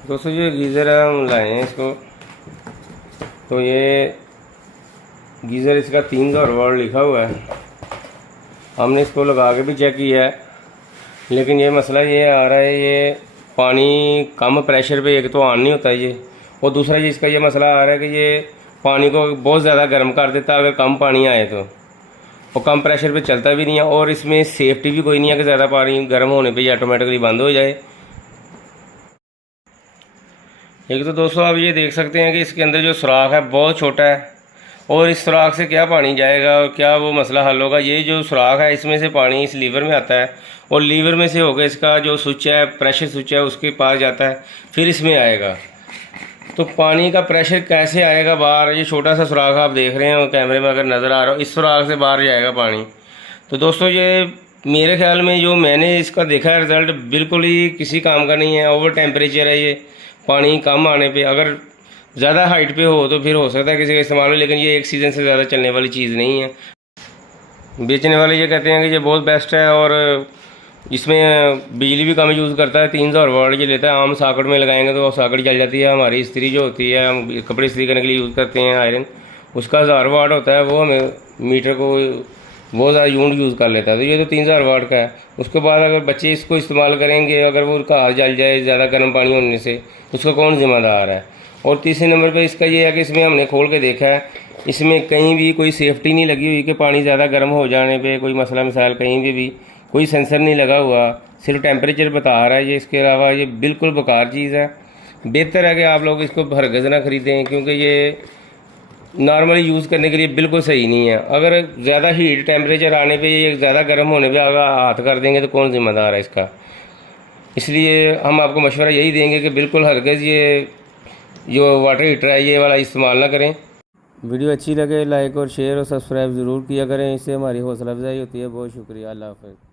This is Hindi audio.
दोस्तों ये गीज़र है, हम लाए हैं इसको। तो ये गीज़र इसका 3000 वाट लिखा हुआ है। हमने इसको लगा के भी चेक किया है, लेकिन ये मसला ये आ रहा है, ये पानी कम प्रेशर पे एक तो ऑन नहीं होता ये, और दूसरा ये इसका ये मसला आ रहा है कि ये पानी को बहुत ज़्यादा गर्म कर देता है अगर कम पानी आए तो, और कम प्रेशर पे चलता भी नहीं है। और इसमें सेफ्टी भी कोई नहीं है कि ज़्यादा पानी गर्म होने पे ये ऑटोमेटिकली बंद हो जाए। एक तो दोस्तों आप ये देख सकते हैं कि इसके अंदर जो सुराख है बहुत छोटा है, और इस सुराख से क्या पानी जाएगा और क्या वो मसला हल होगा। ये जो सुराख है इसमें से पानी इस लीवर में आता है, और लीवर में से होकर इसका जो स्विच है, प्रेशर स्विच है, उसके पास जाता है, फिर इसमें आएगा। तो पानी का प्रेशर कैसे आएगा बाहर? ये छोटा सा सुराख आप देख रहे हैं कैमरे में अगर नज़र आ रहा हो, इस सुराख से बाहर जाएगा पानी। तो दोस्तों ये मेरे ख्याल में जो मैंने इसका देखा है रिज़ल्ट बिल्कुल ही किसी काम का नहीं है। ओवर टेम्परेचर है ये, पानी कम आने पे, अगर ज़्यादा हाइट पे हो तो फिर हो सकता है किसी का इस्तेमाल हो, लेकिन ये एक सीज़न से ज़्यादा चलने वाली चीज़ नहीं है। बेचने वाले ये कहते हैं कि ये बहुत बेस्ट है और इसमें बिजली भी कम यूज़ करता है। 3000 वाट ये लेता है। आम सॉकेट में लगाएंगे तो वो सॉकेट जल जाती है। हमारी इस्त्री जो होती है, हम कपड़े इस्त्री करने के लिए यूज़ करते हैं आयरन, उसका 1000 वाट होता है, वो हमें मीटर को बहुत ज़्यादा यूनिट यूज़ कर लेता है। तो ये तो 3000 वाट का है। उसके बाद अगर बच्चे इसको इस्तेमाल करेंगे, अगर वो उनका हाथ जल जाए ज़्यादा गर्म पानी होने से, उसका कौन ज़िम्मेदार है? और तीसरे नंबर पर इसका ये है कि इसमें हमने खोल के देखा है, इसमें कहीं भी कोई सेफ्टी नहीं लगी हुई कि पानी ज़्यादा गर्म हो जाने पे कोई मसला मिसाल कहीं भी कोई सेंसर नहीं लगा हुआ, सिर्फ टेम्परेचर बता रहा है ये। इसके अलावा ये बिल्कुल बेकार चीज़ है। बेहतर है कि आप लोग इसको हरगिज़ ना ख़रीदें, क्योंकि ये नॉर्मली यूज़ करने के लिए बिल्कुल सही नहीं है। अगर ज़्यादा हीट टेम्परेचर आने पे, ये ज़्यादा गर्म होने पे अगर हाथ कर देंगे तो कौन ज़िम्मेदार है इसका? इसलिए हम आपको मशवरा यही देंगे कि बिल्कुल हरगिज़ ये जो वाटर हीटर है ये वाला इस्तेमाल ना करें। वीडियो अच्छी लगे लाइक और शेयर और सब्सक्राइब ज़रूर किया करें, इससे हमारी हौसला अफजाई होती है। बहुत शुक्रिया। अल्लाह हाफ़िज़।